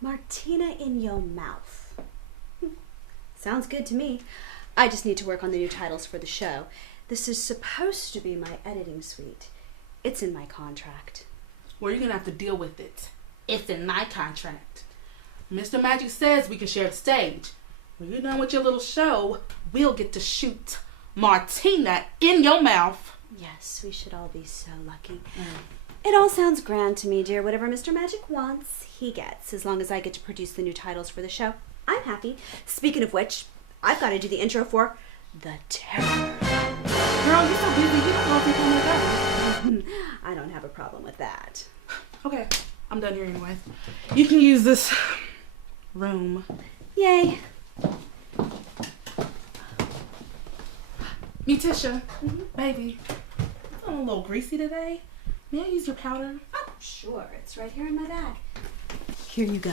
Martina in your mouth. Sounds good to me. I just need to work on the new titles for the show. This is supposed to be my editing suite. It's in my contract. Well, you're going to have to deal with it. It's in my contract. Mr. Magic says we can share the stage. When you're done with your little show, we'll get to shoot Martina in your mouth. Yes, we should all be so lucky. It all sounds grand to me, dear. Whatever Mr. Magic wants, he gets. As long as I get to produce the new titles for the show, I'm happy. Speaking of which, I've got to do the intro for The Terror. Girl, you're so busy, you don't know if you're coming or not. I don't have a problem with that. Okay, I'm done here anyway. You can use this room. Yay. Muticia, baby, I'm a little greasy today. May I use your powder? Oh, sure. It's right here in my bag. Here you go.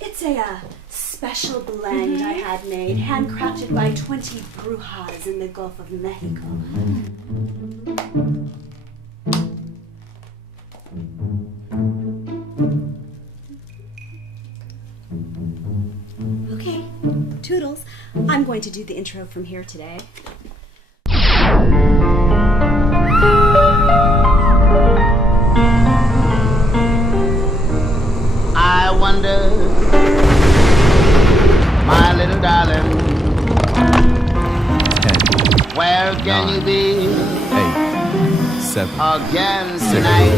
It's a special blend I had made, handcrafted by 20 brujas in the Gulf of Mexico. Okay, toodles. I'm going to do the intro from here today. I wonder, my little darling, 10, where can 9, you be 8, 7, again 6, tonight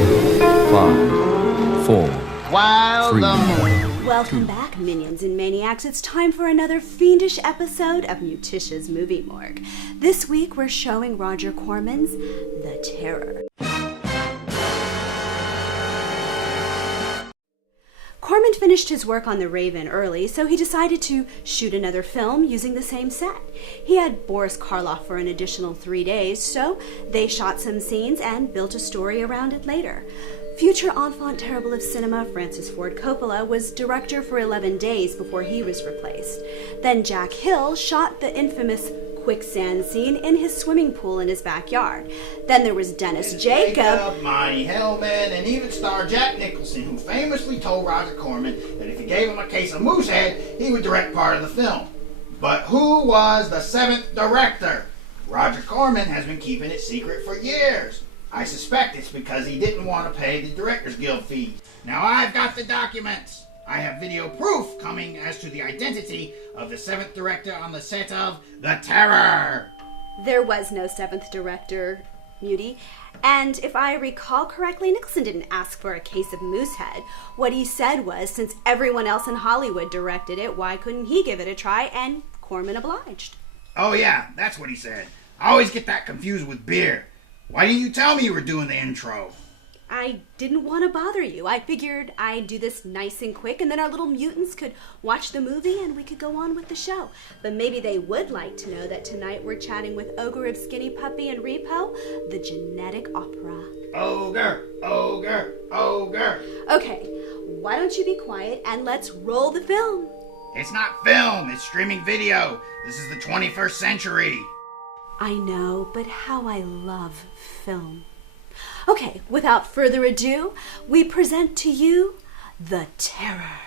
5, 4, while 3. the moon? Welcome back, minions and maniacs. It's time for another fiendish episode of Muticia's Movie Morgue. This week we're showing Roger Corman's The Terror. Corman finished his work on The Raven early, so he decided to shoot another film using the same set. He had Boris Karloff for an additional 3 days, so they shot some scenes and built a story around it later. Future enfant terrible of cinema Francis Ford Coppola was director for 11 days before he was replaced. Then Jack Hill shot the infamous quicksand scene in his swimming pool in his backyard. Then there was Dennis Jacob, Monty Hellman, and even star Jack Nicholson, who famously told Roger Corman that if he gave him a case of Moosehead, he would direct part of the film. But who was the seventh director? Roger Corman has been keeping it secret for years. I suspect it's because he didn't want to pay the Directors Guild fees. Now I've got the documents. I have video proof coming as to the identity of the seventh director on the set of The Terror. There was no seventh director, Mutie. And if I recall correctly, Nicholson didn't ask for a case of Moosehead. What he said was, since everyone else in Hollywood directed it, why couldn't he give it a try? And Corman obliged. Oh yeah, that's what he said. I always get that confused with beer. Why didn't you tell me you were doing the intro? I didn't want to bother you. I figured I'd do this nice and quick, and then our little mutants could watch the movie and we could go on with the show. But maybe they would like to know that tonight we're chatting with Ogre of Skinny Puppy and Repo, the genetic opera. Ogre, ogre, ogre. Okay, why don't you be quiet and let's roll the film. It's not film, it's streaming video. This is the 21st century. I know, but how I love film. Okay, without further ado, we present to you The Terror.